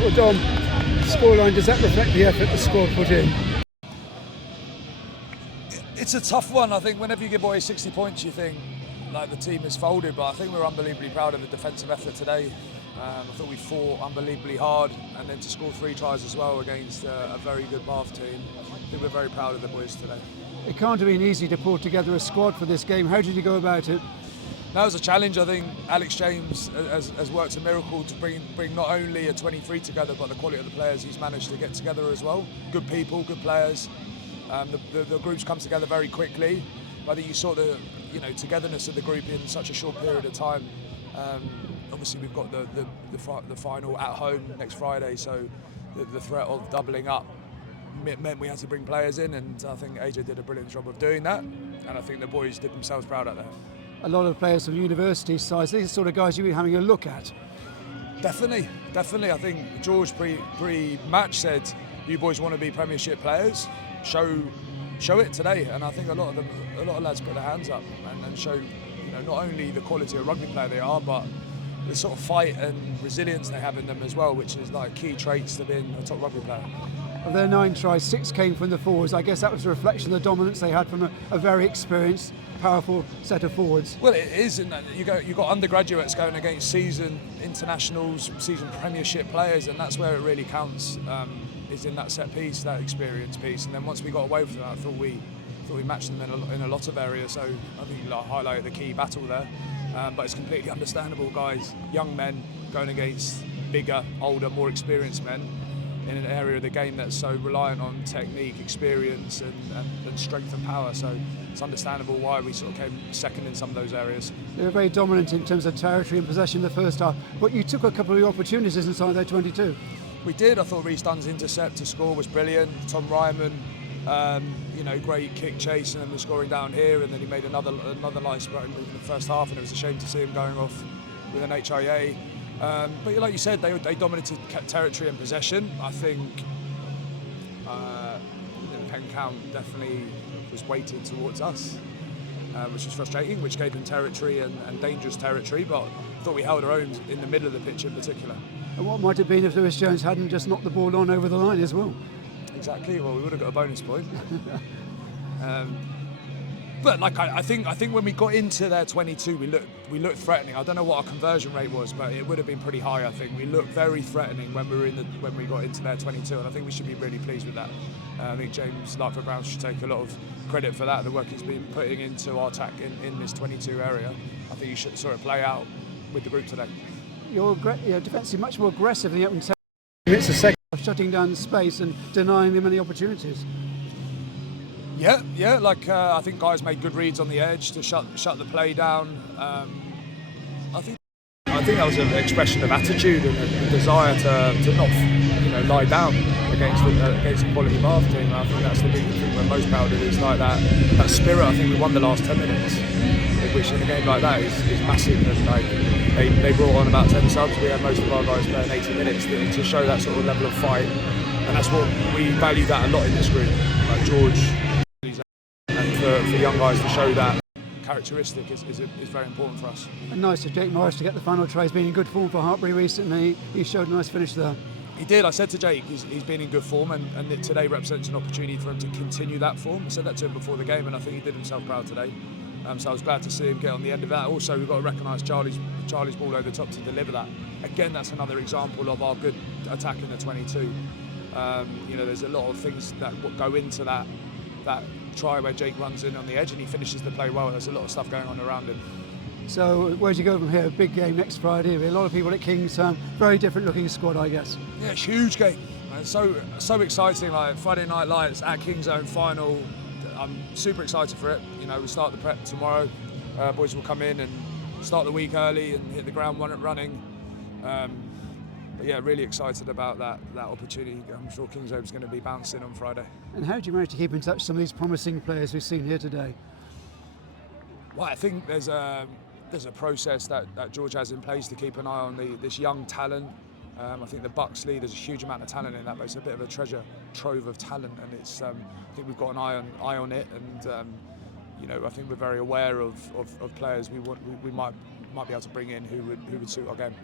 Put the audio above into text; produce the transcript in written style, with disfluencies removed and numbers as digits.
Well, Dom, scoreline, does that reflect the effort the squad put in? It's a tough one. I think whenever you give away 60 points, you think like the team is folded, but I think we're unbelievably proud of the defensive effort today. I thought we fought unbelievably hard, and then to score 3 tries as well against a very good Bath team. I think we're very proud of the boys today. It can't have been easy to pull together a squad for this game. How did you go about it? That was a challenge. I think Alex James has worked a miracle to bring not only a 23 together, but the quality of the players he's managed to get together as well. Good people, good players. The groups come together very quickly. I think you saw the togetherness of the group in such a short period of time. Obviously, we've got the final at home next Friday, so the threat of doubling up meant we had to bring players in, and I think AJ did a brilliant job of doing that, and I think the boys did themselves proud out there. A lot of players from university sides, these are the sort of guys you'll be having a look at. Definitely. I think George pre-match said, "You boys want to be Premiership players. Show it today." And I think a lot of lads put their hands up and show, not only the quality of rugby player they are, but the sort of fight and resilience they have in them as well, which is like key traits to being a top rugby player. Of their 9 tries, 6 came from the forwards. I guess that was a reflection of the dominance they had from a very experienced, powerful set of forwards. Well, it is, and you've got undergraduates going against seasoned internationals, seasoned Premiership players, and that's where it really counts. Is in that set piece, that experience piece, and then once we got away from that, I thought we matched them in a lot of areas. So I think you highlighted the key battle there, but it's completely understandable. Guys, young men going against bigger, older, more experienced men in an area of the game that's so reliant on technique, experience, and strength and power. So it's understandable why we sort of came second in some of those areas. They were very dominant in terms of territory and possession in the first half, but you took a couple of your opportunities inside their 22. We did. I thought Reece Dunn's intercept to score was brilliant. Tom Ryman, great kick chase and then scoring down here, and then he made another nice run in the first half, and it was a shame to see him going off with an HIA. But like you said, they dominated territory and possession. I think the pen count definitely was weighted towards us, which was frustrating, which gave them territory and dangerous territory, but I thought we held our own in the middle of the pitch in particular. And what might have been if Lewis Jones hadn't just knocked the ball on over the line as well? Exactly. Well, we would have got a bonus point. But I think when we got into their 22, we looked threatening. I don't know what our conversion rate was, but it would have been pretty high. I think we looked very threatening when we got into their 22, and I think we should be really pleased with that. I think James Lightfoot-Brown should take a lot of credit for that. The work he's been putting into our attack in this 22 area. I think you should sort of play out with the group today. You're defensively much more aggressive than the open tempo. It's a second shutting down the space and denying them any opportunities. Yeah. I think guys made good reads on the edge to shut the play down. I think that was an expression of attitude and a desire to not lie down against a quality Bath team. I think that's the big thing we're most proud of, is like that spirit. I think we won the last 10 minutes, which in a game like that is massive. And they brought on about 10 subs. We had most of our guys playing 80 minutes to show that sort of level of fight, and that's what we value that a lot in this group. Like George, and for young guys to show that characteristic is very important for us. And nice of Jake Morris to get the final try. He's been in good form for Hartbury recently. He showed a nice finish there. He did. I said to Jake, he's been in good form, and today represents an opportunity for him to continue that form. I said that to him before the game, and I think he did himself proud today. So I was glad to see him get on the end of that. Also, we've got to recognise Charlie's ball over the top to deliver that. Again, that's another example of our good attack in the 22. There's a lot of things that go into that try where Jake runs in on the edge and he finishes the play well. There's a lot of stuff going on around him. So where do you go from here? Big game next Friday. A lot of people at King's. Very different looking squad, I guess. Yeah, huge game. So exciting. Like Friday Night Lights at King's Own final. I'm super excited for it. We start the prep tomorrow. Boys will come in and start the week early and hit the ground running. But yeah, really excited about that opportunity. I'm sure King's Own's going to be bouncing on Friday. And how do you manage to keep in touch with some of these promising players we've seen here today? Well, I think there's a process that George has in place to keep an eye on this young talent. I think the Buxley, there's a huge amount of talent in that, but it's a bit of a treasure trove of talent, and it's I think we've got an eye on it, and I think we're very aware of players we might be able to bring in who would suit our game.